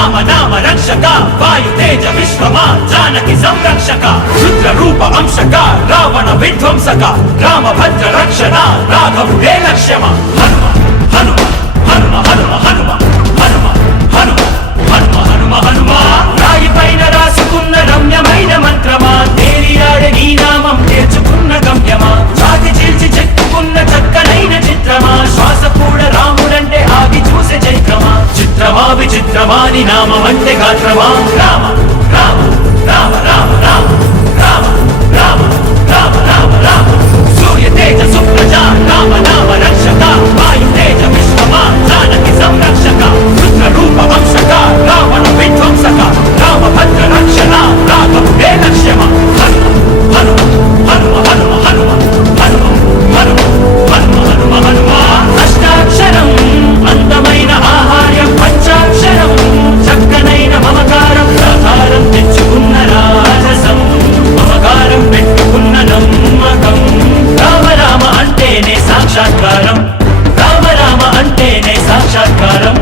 రామ నామ రక్షక వాయు తేజ విశ్వమా జానకి సంరక్షక రుద్ర రూప అంశక రావణ విధ్వంసక రామభద్ర రక్షణ రాఘవుడే లక్ష్యమా హనుమ హనుమ హనుమ హనుమ హనుమ హనుమ హనుమ హనుమ హనుమ హనుమ రాయి పైన రాసుకున్న రమ్యమైన మంత్రమా తేలియాడే నీ నామం తెచ్చుకున్న గమ్యమా జాతి చీల్చి చెక్కుకున్న చక్కనైన చిత్రమా శ్వాస కూడా రాముడంటే ఆగి చూసే చైత్రమా చిత్రమా విచిత్రమా నీ నామం అంటే గాత్రమా రామ రామ రామ రామ రామ రామ రామ రామ రామ రామ సూర్య తేజ సుప్రజ రామ నామ రక్షక వాయు తేజ విశ్వమా జానకి సంరక్షక రుద్ర రూప వంశక రావణ విధ్వంసక రామభద్ర రక్షణ రాఘవుడే లక్ష్యమా హనుమ హనుమ హనుమ హనుమ హనుమ హనుమ హనుమ హనుమ హనుమ హనుమ అష్టాక్షరం అందమైన ఆహార్యం పంచాక్షరం చక్కనైన మమకారం ప్రధారం తెచ్చుకున్న రాజసం మమకారం పెట్టుకున్న నమ్మకం రామ రామ అంటేనే సాక్షాత్కారం రామ రామ అంటేనే సాక్షాత్కారం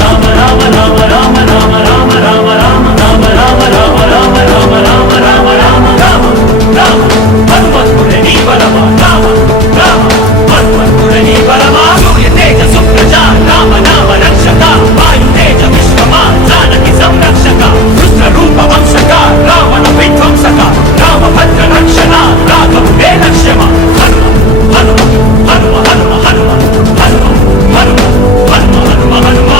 రామ రామ రామ రామ రామ రామ రామ రామ రామ రామ రామ రామ రామ రామ రామ రామ రామ రామ హనుమంతుడే నీ బలమా రామ రామ హనుమంతుడే నీ బలమా సూర్య తేజ సుప్రజ రామ నామ రక్షక వాయు తేజ విశ్వమా జానకి సంరక్షక రుద్ర రూప వంశక రావణ విధ్వంసక రామభద్ర రక్షణ రాఘవుడే లక్ష్యమా హనుమ హనుమ హనుమ హనుమ హనుమ హనుమ హనుమ హనుమ హనుమ హనుమ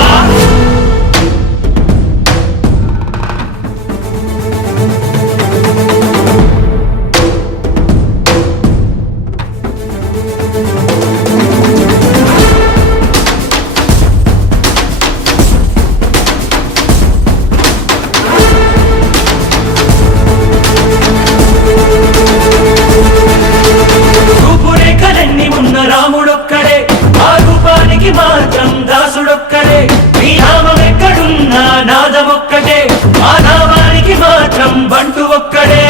రూపురేఖలన్నీ ఉన్న రాముడొక్కడే ఆ రూపానికి మాత్రం దాసుడొక్కడే నీ నామం ఎక్కడున్నా నాదమొక్కటే ఆ నామానికి మాత్రం బంటు ఒక్కడే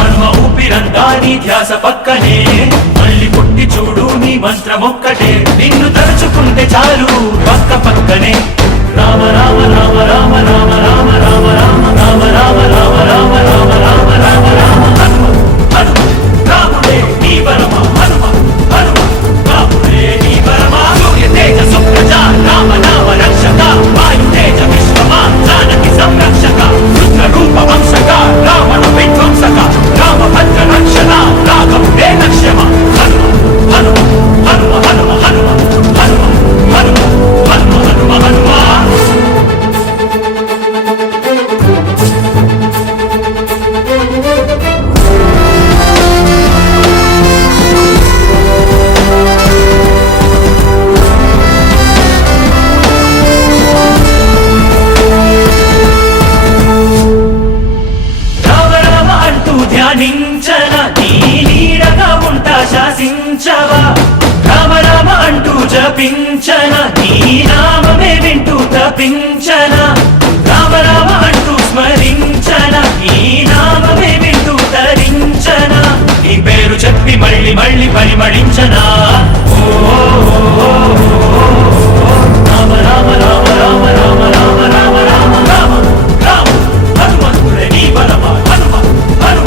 హనుమ ఊపిరంతా నీ ధ్యాస పక్కనే మళ్ళీ పుట్టి చూడు నీ మంత్రమొక్కటే నిన్ను తలుచుకుంటే చాలు పక్క పక్కనే రామ రామ రామ రామ రామ రామ రామ రామ రామ రామ రామ రామ రామ రామ రామ రామ హనుమ హనుమ రాముడే నీ బలమా హనుమ హనుమ రాముడే నీ బలమా సూర్య తేజ సుప్రజ రామ నామ రక్షక వాయు తేజ విశ్వమా జానకి సంరక్షక రుద్ర రూప వంశక రావణ విధ్వంసక రామభద్ర రక్షణ రాఘవుడే లక్ష్యమా హనుమ హనుమ హనుమ హనుమ హనుమ హనుమ హనుమ హనుమ హనుమ హనుమ ధ్యానించన నీ నీడగా ఉంటా శాసించవా రామ రామ అంటూ జపించన నీ నామమే వింటూ తపించన రామ రామ అంటూ స్మరించన నీ నామమే వింటూ తరించన నీ పేరు చెప్పి మళ్ళీ మళ్ళీ పరిమళించనా రామ రామ రామ రామ రామ రామ రామ రామ రామ రామ హనుమంతుడే నీ బలమా హనుమ హనుమ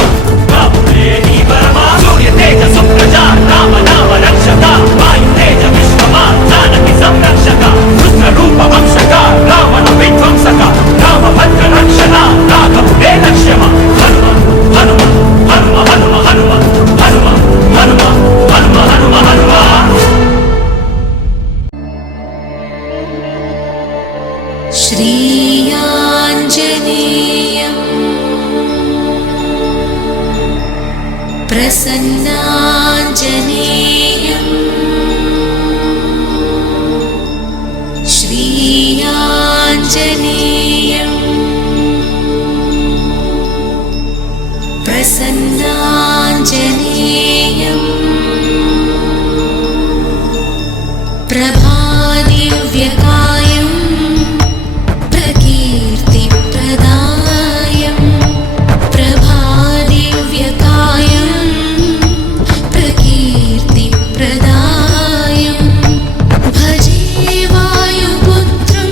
రాముడే నీ బలమా సూర్య తేజ సుప్రజ రామ నామ రక్షక వాయు తేజ విశ్వమా జానకి సంరక్షక రుద్ర రూప వంశక రావణ విధ్వంసక రామభద్ర రక్షణ రాఘవుడే లక్ష్యమా హనుమ హనుమ హనుమ హనుమ హనుమ హనుమ హనుమ హనుమ హనుమ హనుమ శ్రీయాంజనేయం ప్రసన్నాంజనేయం శ్రీయాంజనేయం ప్రసన్నాంజనేయం ప్రభాదివ్యకాయం ప్రకీర్తిప్రదాయం ప్రభాదివ్యకాయం ప్రకీర్తిప్రదాయం భజే వాయుపుత్రం